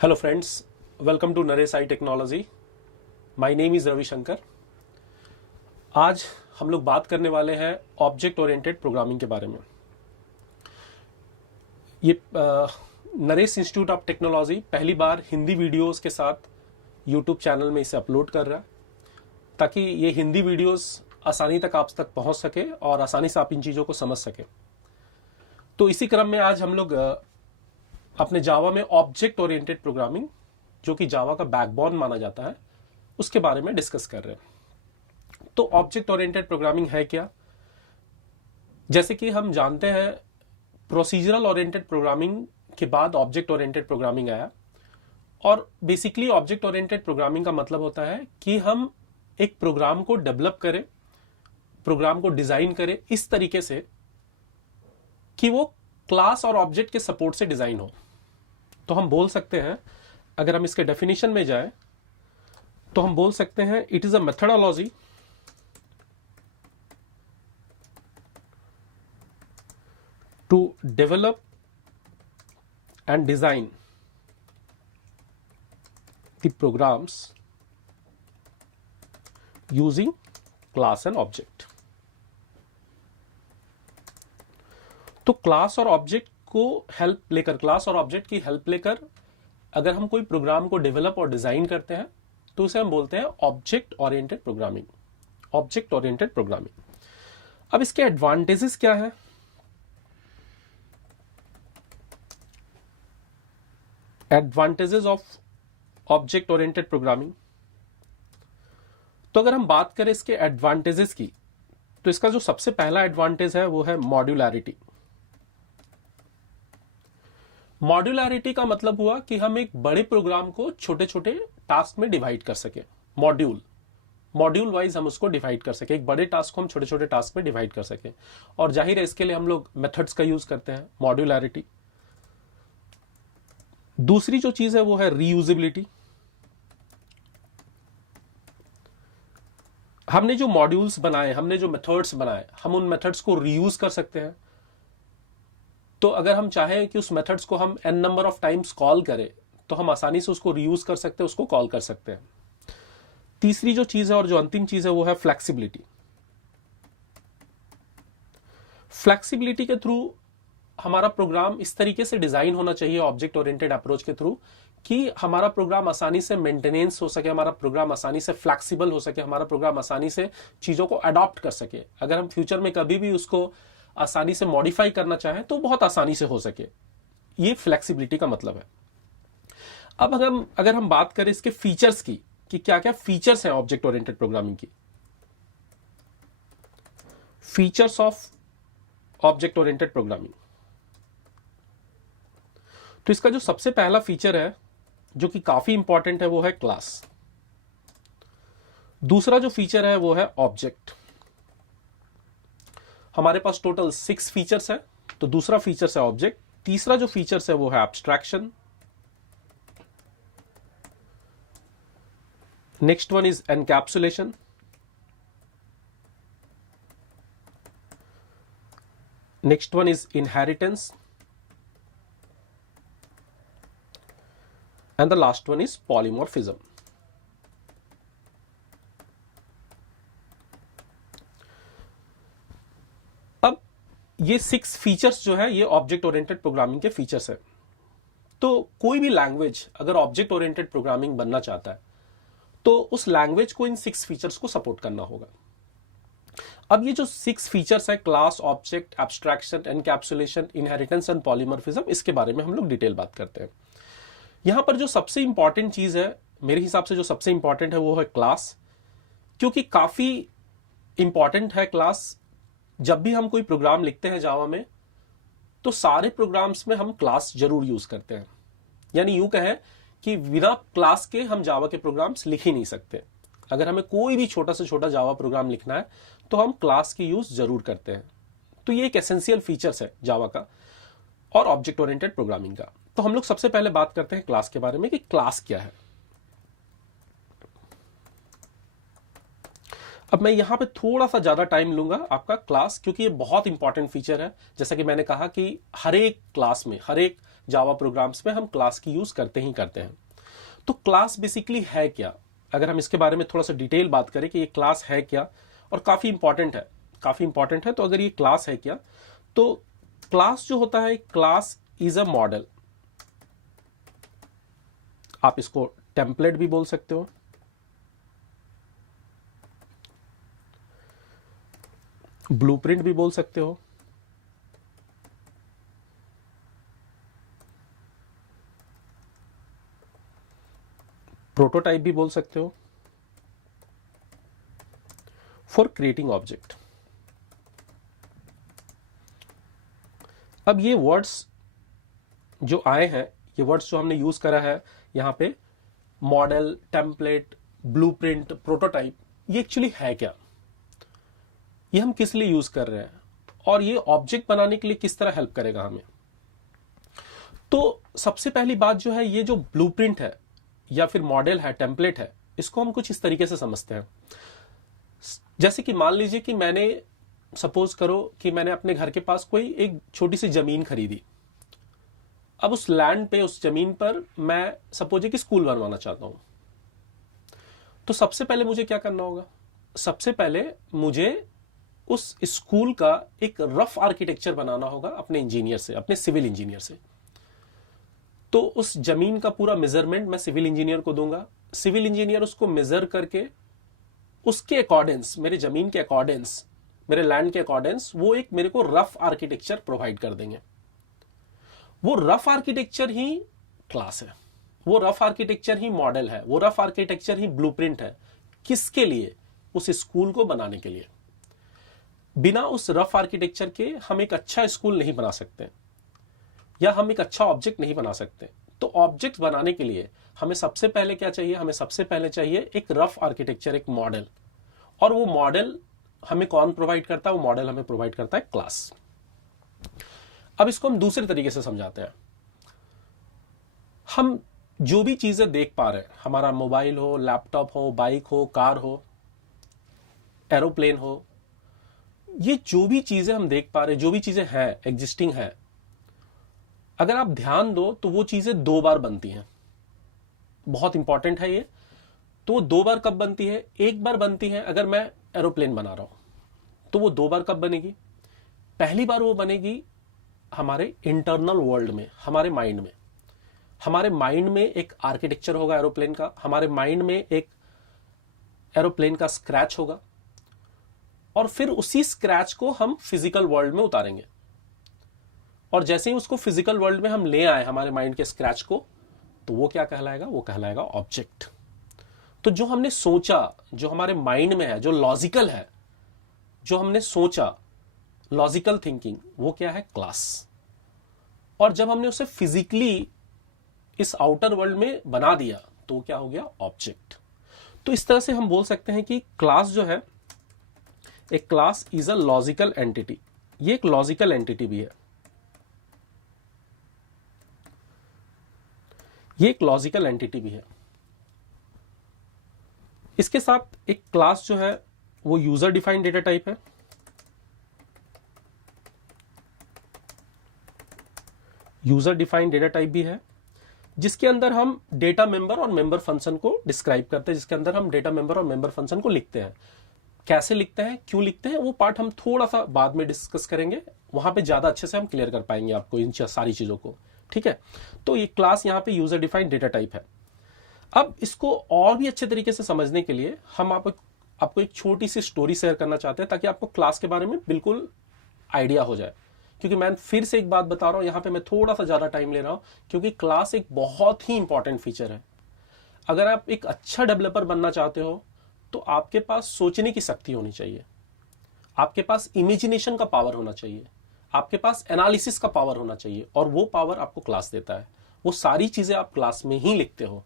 Hello friends, welcome to Naresh I technology. My name is Ravishankar. आज हम लोग बात करने वाले हैं ऑब्जेक्ट ओरिएंटेड प्रोग्रामिंग के बारे में। ये नरेश इंस्टीट्यूट ऑफ टेक्नोलॉजी पहली बार हिंदी वीडियोस के साथ यूट्यूब चैनल में इसे अपलोड कर रहा है, ताकि ये हिंदी वीडियोस आसानी तक आप तक पहुंच सके और आसानी से आप इन चीज़ों को समझ सके। तो इसी क्रम में आज हम लोग अपने जावा में ऑब्जेक्ट ओरिएंटेड प्रोग्रामिंग, जो कि जावा का बैकबोन माना जाता है, उसके बारे में डिस्कस कर रहे हैं। तो ऑब्जेक्ट ओरिएंटेड प्रोग्रामिंग है क्या? जैसे कि हम जानते हैं, प्रोसीजरल ओरिएंटेड प्रोग्रामिंग के बाद ऑब्जेक्ट ओरिएंटेड प्रोग्रामिंग आया। और बेसिकली ऑब्जेक्ट ओरिएंटेड प्रोग्रामिंग का मतलब होता है कि हम एक प्रोग्राम को डेवलप करें, प्रोग्राम को डिजाइन करें इस तरीके से कि वो क्लास और ऑब्जेक्ट के सपोर्ट से डिजाइन हो। तो हम बोल सकते हैं, अगर हम इसके डेफिनेशन में जाएं, तो हम बोल सकते हैं it is a methodology to develop and design the programs using class and object. तो क्लास और ऑब्जेक्ट को हेल्प लेकर, क्लास और ऑब्जेक्ट की हेल्प लेकर अगर हम कोई प्रोग्राम को डेवलप और डिजाइन करते हैं, तो उसे हम बोलते हैं object oriented programming. Object oriented programming. अब इसके एडवांटेजेस क्या है? Advantages of object oriented programming. तो अगर हम बात करें इसके एडवांटेजेस की, तो इसका जो सबसे पहला एडवांटेज है वो है मॉड्यूलैरिटी। मॉड्यूलैरिटी का मतलब हुआ कि हम एक बड़े प्रोग्राम को छोटे छोटे टास्क में डिवाइड कर सके। मॉड्यूल वाइज हम उसको डिवाइड कर सके, एक बड़े टास्क को हम छोटे छोटे टास्क में डिवाइड कर सके। और जाहिर है इसके लिए हम लोग मेथड्स का यूज करते हैं, मॉड्यूलैरिटी। दूसरी जो चीज है वो है रीयूजेबिलिटी। हमने जो मॉड्यूल्स बनाए, हमने जो मेथड्स बनाए, हम उन मेथड्स को रीयूज कर सकते हैं। तो अगर हम चाहें कि उस मेथड्स को हम n number of times call करें, तो हम आसानी से उसको रीयूज कर सकते हैं, उसको कॉल कर सकते हैं। तीसरी जो चीज है और जो अंतिम चीज है वो है फ्लेक्सिबिलिटी। फ्लेक्सिबिलिटी के थ्रू हमारा प्रोग्राम इस तरीके से डिजाइन होना चाहिए ऑब्जेक्ट ओरिएंटेड अप्रोच के थ्रू, कि हमारा प्रोग्राम आसानी से मेंटेनेंस हो सके, हमारा प्रोग्राम आसानी से फ्लेक्सिबल हो सके, हमारा प्रोग्राम आसानी से चीजों को अडॉप्ट कर सके। अगर हम फ्यूचर में कभी भी उसको आसानी से मॉडिफाई करना चाहें तो बहुत आसानी से हो सके। ये फ्लेक्सिबिलिटी का मतलब है। अब अगर हम बात करें इसके फीचर्स की, कि क्या क्या फीचर्स हैं ऑब्जेक्ट ओरिएंटेड प्रोग्रामिंग की। Features of object oriented programming. तो इसका जो सबसे पहला फीचर है, जो कि काफी इंपॉर्टेंट है, वो है क्लास। दूसरा जो फीचर है वो है ऑब्जेक्ट। हमारे पास टोटल 6 फीचर्स है। तो दूसरा फीचर्स है ऑब्जेक्ट। तीसरा जो फीचर्स है वो है abstraction. Next one is encapsulation. Next one is inheritance. And the last one is polymorphism. अब ये 6 फीचर्स जो है, ये ऑब्जेक्ट ओरिएंटेड प्रोग्रामिंग के फीचर्स है। तो कोई भी लैंग्वेज अगर ऑब्जेक्ट ओरिएंटेड प्रोग्रामिंग बनना चाहता है, तो उस लैंग्वेज को इन 6 फीचर्स को सपोर्ट करना होगा। अब ये जो 6 फीचर्स है, class, object, abstraction, encapsulation, inheritance and polymorphism, इसके बारे में हम लोग डिटेल बात करते हैं। यहां पर जो सबसे इंपॉर्टेंट चीज है, मेरे हिसाब से जो सबसे इंपॉर्टेंट है वो है क्लास। क्योंकि काफी इंपॉर्टेंट है क्लास। जब भी हम कोई प्रोग्राम लिखते हैं जावा में, तो सारे प्रोग्राम्स में हम क्लास जरूर यूज करते हैं। यानी यूं कहें कि बिना क्लास के हम जावा के प्रोग्राम्स लिख ही नहीं सकते। अगर हमें कोई भी छोटा से छोटा जावा प्रोग्राम लिखना है, तो हम क्लास की यूज जरूर करते हैं। तो ये एक एसेंशियल फीचर्स है जावा का और ऑब्जेक्ट ओरिएंटेड प्रोग्रामिंग का। तो हम लोग सबसे पहले बात करते हैं क्लास के बारे में, कि क्लास क्या है। अब मैं यहां पे थोड़ा सा ज्यादा टाइम लूंगा आपका क्लास, क्योंकि ये बहुत इंपॉर्टेंट फीचर है। जैसा कि मैंने कहा कि हर एक क्लास में, हर एक जावा प्रोग्राम्स में हम क्लास की यूज करते ही करते हैं। तो क्लास बेसिकली है क्या, अगर हम इसके बारे में थोड़ा सा डिटेल बात करें कि ये क्लास है क्या, और काफी इंपॉर्टेंट है, काफी इंपॉर्टेंट है। तो अगर ये क्लास है क्या, तो क्लास जो होता है, क्लास इज अ मॉडल। आप इसको टेम्पलेट भी बोल सकते हो, ब्लूप्रिंट भी बोल सकते हो, प्रोटोटाइप भी बोल सकते हो, फॉर क्रिएटिंग ऑब्जेक्ट। अब ये वर्ड्स जो आए हैं, ये वर्ड्स जो हमने यूज करा है यहां पे, मॉडल, टेम्पलेट, ब्लूप्रिंट, प्रोटोटाइप, ये एक्चुअली है क्या, ये हम किस लिए यूज कर रहे हैं, और ये ऑब्जेक्ट बनाने के लिए किस तरह हेल्प करेगा हमें। तो सबसे पहली बात जो है, ये जो ब्लूप्रिंट है या फिर मॉडल है, टेम्पलेट है, इसको हम कुछ इस तरीके से समझते हैं। जैसे कि मान लीजिए कि मैंने, सपोज करो कि मैंने अपने घर के पास कोई एक छोटी सी जमीन खरीदी। अब उस लैंड पे, उस जमीन पर मैं सपोज एक स्कूल बनवाना चाहता हूं। तो सबसे पहले मुझे क्या करना होगा, सबसे पहले मुझे उस स्कूल का एक रफ आर्किटेक्चर बनाना होगा अपने इंजीनियर से, अपने सिविल इंजीनियर से। तो उस जमीन का पूरा मेजरमेंट मैं सिविल इंजीनियर को दूंगा। सिविल इंजीनियर उसको मेजर करके उसके अकॉर्डेंस, मेरे जमीन के अकॉर्डेंस, मेरे लैंड के अकॉर्डेंस, वो एक मेरे को रफ आर्किटेक्चर प्रोवाइड कर देंगे। वो रफ आर्किटेक्चर ही क्लास है, वो रफ आर्किटेक्चर ही मॉडल है, वो रफ आर्किटेक्चर ही ब्लूप्रिंट है। किसके लिए, उस स्कूल को बनाने के लिए। बिना उस रफ आर्किटेक्चर के हम एक अच्छा स्कूल नहीं बना सकते, या हम एक अच्छा ऑब्जेक्ट नहीं बना सकते। तो ऑब्जेक्ट बनाने के लिए हमें सबसे पहले क्या चाहिए, हमें सबसे पहले चाहिए एक रफ आर्किटेक्चर, एक मॉडल। और वो मॉडल हमें कौन प्रोवाइड करता है, वो मॉडल हमें प्रोवाइड करता है क्लास। अब इसको हम दूसरे तरीके से समझाते हैं। हम जो भी चीजें देख पा रहे हैं, हमारा मोबाइल हो, लैपटॉप हो, बाइक हो, कार हो, एरोप्लेन हो, ये जो भी चीजें हम देख पा रहे हैं, जो भी चीजें हैं, एग्जिस्टिंग है, अगर आप ध्यान दो तो वो चीजें दो बार बनती हैं। बहुत इंपॉर्टेंट है ये। तो वो दो बार कब बनती है, एक बार बनती है अगर मैं एरोप्लेन बना रहा हूं, तो वो दो बार कब बनेगी। पहली बार वो बनेगी हमारे इंटरनल वर्ल्ड में, हमारे माइंड में। हमारे माइंड में एक आर्किटेक्चर होगा एरोप्लेन का, हमारे माइंड में एक एरोप्लेन का स्क्रैच होगा, और फिर उसी स्क्रैच को हम फिजिकल वर्ल्ड में उतारेंगे। और जैसे ही उसको फिजिकल वर्ल्ड में हम ले आए, हमारे माइंड के स्क्रैच को, तो वो क्या कहलाएगा, वो कहलाएगा ऑब्जेक्ट। तो जो हमने सोचा, जो हमारे माइंड में है, जो लॉजिकल है, जो हमने सोचा, लॉजिकल थिंकिंग, वो क्या है, क्लास। और जब हमने उसे फिजिकली इस आउटर वर्ल्ड में बना दिया, तो क्या हो गया, ऑब्जेक्ट। तो इस तरह से हम बोल सकते हैं कि क्लास जो है, एक class is a logical entity. ये एक लॉजिकल एंटिटी भी है, ये एक लॉजिकल एंटिटी भी है। इसके साथ एक क्लास जो है वो यूजर डिफाइंड डेटा टाइप है। यूजर डिफाइंड डेटा टाइप भी है, जिसके अंदर हम डेटा मेंबर और मेंबर फंक्शन को डिस्क्राइब करते हैं, जिसके अंदर हम डेटा मेंबर और मेंबर फंक्शन को लिखते हैं। कैसे लिखते हैं, क्यों लिखते हैं, वो पार्ट हम थोड़ा सा बाद में डिस्कस करेंगे, वहां पे ज्यादा अच्छे से हम क्लियर कर पाएंगे आपको इन सारी चीजों को। ठीक है, तो ये क्लास यहां पे यूजर डिफाइंड डेटा टाइप है। अब इसको और भी अच्छे तरीके से समझने के लिए हम आपको एक छोटी सी स्टोरी शेयर करना चाहते हैं, ताकि आपको क्लास के बारे में बिल्कुल आइडिया हो जाए। क्योंकि मैं फिर से एक बात बता रहा हूं, यहां पे मैं थोड़ा सा ज्यादा टाइम ले रहा हूं, क्योंकि क्लास एक बहुत ही इंपॉर्टेंट फीचर है। अगर आप एक अच्छा डेवलपर बनना चाहते हो, तो आपके पास सोचने की शक्ति होनी चाहिए, आपके पास इमेजिनेशन का पावर होना चाहिए, आपके पास एनालिसिस का पावर होना चाहिए, और वो पावर आपको क्लास देता है। वो सारी चीजें आप क्लास में ही लिखते हो,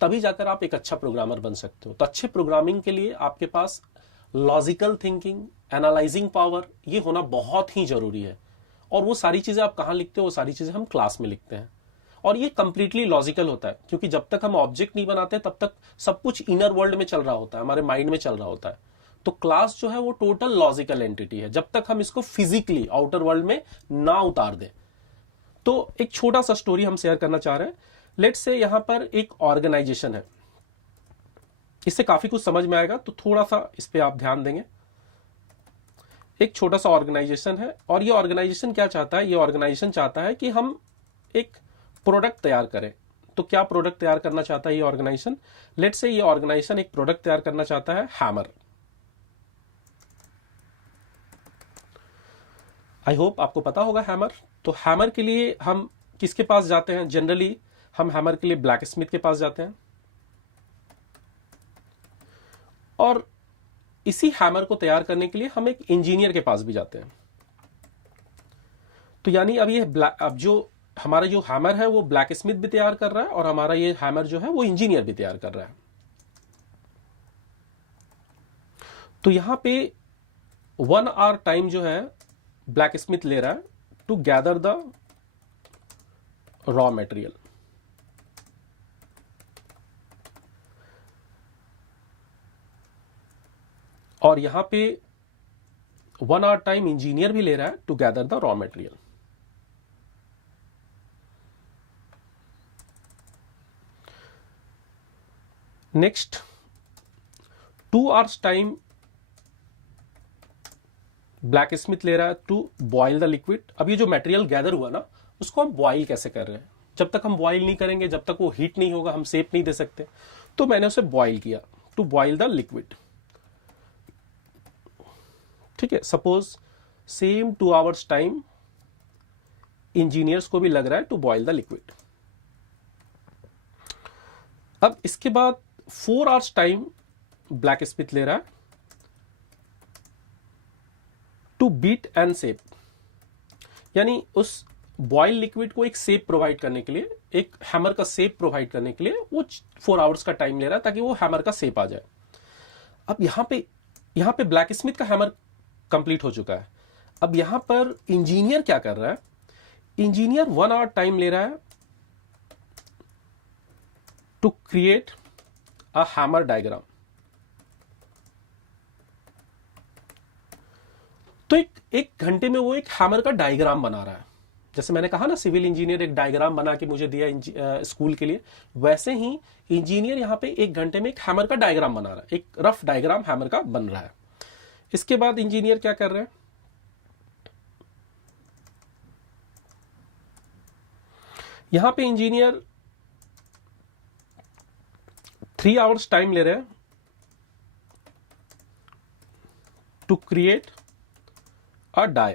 तभी जाकर आप एक अच्छा प्रोग्रामर बन सकते हो। तो अच्छे प्रोग्रामिंग के लिए आपके पास लॉजिकल थिंकिंग, एनालाइजिंग पावर, ये होना बहुत ही जरूरी है। और वो सारी चीजें आप कहां लिखते हो, वो सारी चीजें हम क्लास में लिखते हैं। और ये कंप्लीटली लॉजिकल होता है, क्योंकि जब तक हम ऑब्जेक्ट नहीं बनाते तब तक सब कुछ इनर वर्ल्ड में चल रहा होता है, हमारे माइंड में चल रहा होता है। तो क्लास जो है वो टोटल लॉजिकल एंटिटी है जब तक हम इसको फिजिकली आउटर वर्ल्ड में ना उतार दें। तो एक छोटा सा स्टोरी हम शेयर करना चाह रहे हैं। लेट्स से यहां पर एक ऑर्गेनाइजेशन है, इससे काफी कुछ समझ में आएगा, तो थोड़ा सा इस पे आप ध्यान देंगे। एक छोटा सा ऑर्गेनाइजेशन है और ये ऑर्गेनाइजेशन क्या चाहता है, ये ऑर्गेनाइजेशन चाहता है कि हम एक प्रोडक्ट तैयार करें। तो क्या प्रोडक्ट तैयार करना चाहता है ये ऑर्गेनाइजेशन? लेट्स से ये ऑर्गेनाइजेशन एक प्रोडक्ट तैयार करना चाहता है, हैमर। आई होप आपको पता होगा हैमर। तो हैमर के लिए हम किसके पास जाते हैं? जनरली हम हैमर के लिए ब्लैक स्मिथ के पास जाते हैं, और इसी हैमर को तैयार करने के लिए हम एक इंजीनियर के पास भी जाते हैं। तो यानी अब जो हमारा जो हैमर है वो ब्लैक स्मिथ भी तैयार कर रहा है और हमारा ये हैमर जो है वो इंजीनियर भी तैयार कर रहा है। तो यहां पे 1 आवर टाइम जो है ब्लैक स्मिथ ले रहा है to gather the raw material. और यहां पे 1 आवर टाइम इंजीनियर भी ले रहा है to gather the raw material. Next 2 hours time blacksmith ले रहा है टू बॉयल द लिक्विड। अब ये जो मटेरियल गैदर हुआ ना, उसको हम बॉयल कैसे कर रहे हैं? जब तक हम बॉयल नहीं करेंगे, जब तक वो हीट नहीं होगा, हम शेप नहीं दे सकते। तो मैंने उसे बॉयल किया, टू बॉयल द लिक्विड। ठीक है, suppose same 2 hours time engineers को भी लग रहा है टू बॉयल द लिक्विड। अब इसके बाद 4 आवर्स टाइम ब्लैक स्मिथ ले रहा है टू बीट एंड शेप, यानी उस बॉयल लिक्विड को एक शेप प्रोवाइड करने के लिए, एक हैमर का शेप प्रोवाइड करने के लिए वो 4 आवर्स का टाइम ले रहा है ताकि वो हैमर का शेप आ जाए। अब यहां पे ब्लैक स्मिथ का हैमर कंप्लीट हो चुका है। अब यहां पर इंजीनियर क्या कर रहा है? इंजीनियर 1 आवर टाइम ले रहा है to create a hammer diagram. तो एक घंटे में वो एक हैमर का डायग्राम बना रहा है। जैसे मैंने कहा ना, सिविल इंजीनियर एक डायग्राम बना के मुझे दिया स्कूल के लिए, वैसे ही इंजीनियर यहां पे 1 घंटे में एक हैमर का डायग्राम बना रहा है। एक रफ डायग्राम हैमर का बन रहा है। इसके बाद इंजीनियर क्या कर रहे हैं? यहां पे इंजीनियर 3 आवर्स टाइम ले रहे हैं टू क्रिएट अ डाई।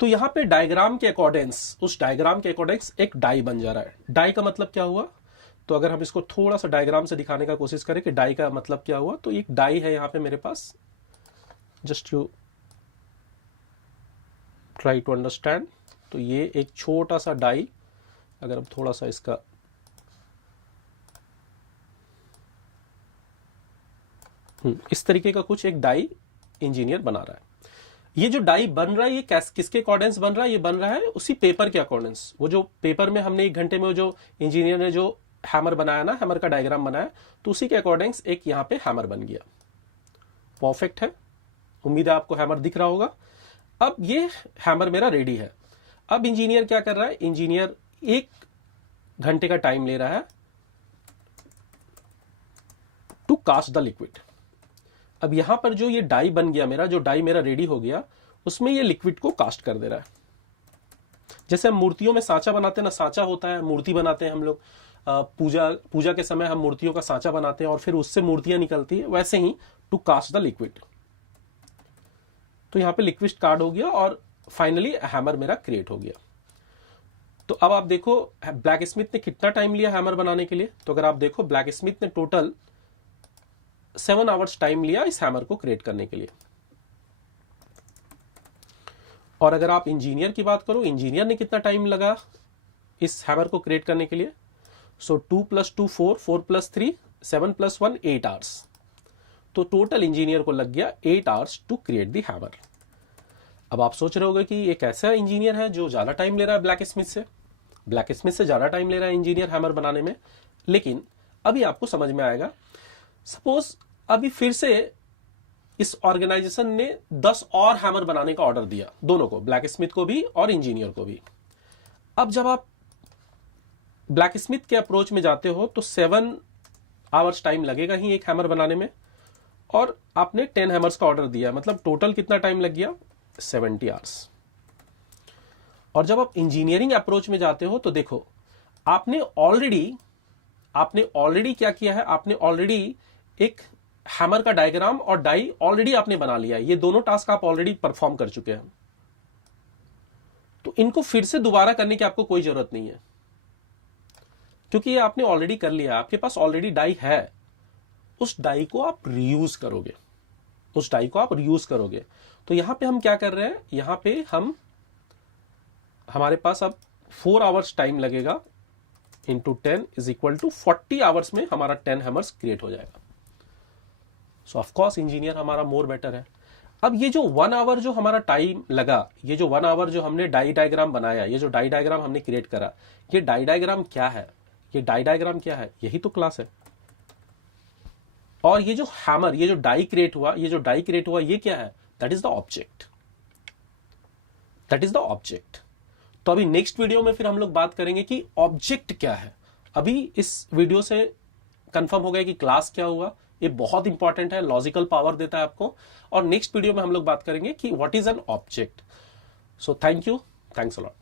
तो यहां पे डायग्राम के अकॉर्डिंग्स, उस डायग्राम के अकॉर्डिंग्स एक डाई बन जा रहा है। डाई का मतलब क्या हुआ? तो अगर हम इसको थोड़ा सा डायग्राम से दिखाने का कोशिश करें कि डाई का मतलब क्या हुआ, तो एक डाई है यहां पे मेरे पास। Just you try to understand. तो ये एक छोटा सा डाई, अगर हम थोड़ा सा इसका इस तरीके का कुछ एक डाई इंजीनियर बना रहा है। ये जो डाई बन रहा है ये किसके अकॉर्डिंग्स बन रहा है? ये बन रहा है उसी पेपर के अकॉर्डिंग्स। वो जो पेपर में हमने 1 घंटे में जो इंजीनियर ने जो हैमर बनाया ना, हैमर का डायग्राम बनाया, तो उसी के अकॉर्डिंग्स एक यहां पे हैमर बन गया। परफेक्ट है, उम्मीद है आपको हैमर दिख रहा होगा। अब ये हैमर मेरा रेडी है। अब इंजीनियर क्या कर रहा है? इंजीनियर 1 घंटे का टाइम ले रहा है टू कास्ट द लिक्विड। अब यहां पर जो ये डाई बन गया मेरा, जो डाई मेरा रेडी हो गया, उसमें ये लिक्विड को कास्ट कर दे रहा है। जैसे हम मूर्तियों में सांचा बनाते हैं ना, सांचा होता है, मूर्ति बनाते हैं हम लोग, पूजा के समय हम मूर्तियों का सांचा बनाते हैं और फिर उससे मूर्तियां निकलती है, वैसे ही टू कास्ट द लिक्विड। तो यहां पे लिक्विड कार्ड हो गया और फाइनली हैमर मेरा क्रिएट हो गया। तो अब आप देखो ब्लैक स्मिथ ने कितना टाइम लिया हैमर बनाने के लिए। तो अगर आप देखो ब्लैक स्मिथ ने टोटल 7 आवर्स टाइम लिया इस हैमर को क्रिएट करने के लिए। और अगर आप इंजीनियर की बात करो, इंजीनियर ने कितना टाइम लगा इस हैमर को क्रिएट करने के लिए? सो 2 + 2 4, 4 + 3 7 + 1 8 आवर्स। तो टोटल इंजीनियर को लग गया 8 hours to create the hammer. अब आप सोच रहे होंगे कि एक ऐसा इंजीनियर है जो ज्यादा टाइम ले रहा है ब्लैक स्मिथ से। ब्लैक स्मिथ से ज्यादा टाइम ले रहा है इंजीनियर हैमर बनाने में। लेकिन अभी आपको समझ में आएगा। सपोज अभी फिर से इस ऑर्गेनाइजेशन ने 10 और हैमर बनाने का ऑर्डर दिया, दोनों को, ब्लैक स्मिथ को भी और इंजीनियर को भी। अब जब आप ब्लैक स्मिथ के अप्रोच में जाते हो तो 7 आवर्स टाइम लगेगा ही एक हैमर बनाने में, और आपने 10 हैमर्स का ऑर्डर दिया, मतलब टोटल कितना टाइम लग गया, 70 आवर्स। और जब आप इंजीनियरिंग अप्रोच में जाते हो तो देखो, आपने ऑलरेडी क्या किया है, आपने ऑलरेडी एक हैमर का डायग्राम और डाई ऑलरेडी आपने बना लिया है। ये दोनों टास्क आप ऑलरेडी परफॉर्म कर चुके हैं, तो इनको फिर से दोबारा करने की आपको कोई जरूरत नहीं है, क्योंकि ये आपने ऑलरेडी कर लिया, आपके पास ऑलरेडी डाई है। उस डाई को आप रीयूज करोगे, तो यहां पे हम क्या कर रहे हैं, यहां पे हमारे पास अब 4 आवर्स टाइम लगेगा, into 10 is equal to 40 hours में हमारा 10 हैमर्स क्रिएट हो जाएगा। सो ऑफकोर्स इंजीनियर हमारा मोर बेटर है। अब ये जो 1 आवर जो हमारा टाइम लगा, ये जो 1 आवर जो हमने डाई डायग्राम बनाया, ये जो डाई डायग्राम हमने क्रिएट करा, ये डाई डायग्राम क्या है, यही तो क्लास है। और ये जो हैमर, ये जो डाई क्रिएट हुआ, ये क्या है, दैट इज द ऑब्जेक्ट। तो अभी नेक्स्ट वीडियो में फिर हम लोग बात करेंगे कि ऑब्जेक्ट क्या है। अभी इस वीडियो से कंफर्म हो गया कि क्लास क्या हुआ, ये बहुत इंपॉर्टेंट है, लॉजिकल पावर देता है आपको। और नेक्स्ट वीडियो में हम लोग बात करेंगे कि what is an object. So thank you, thanks a lot.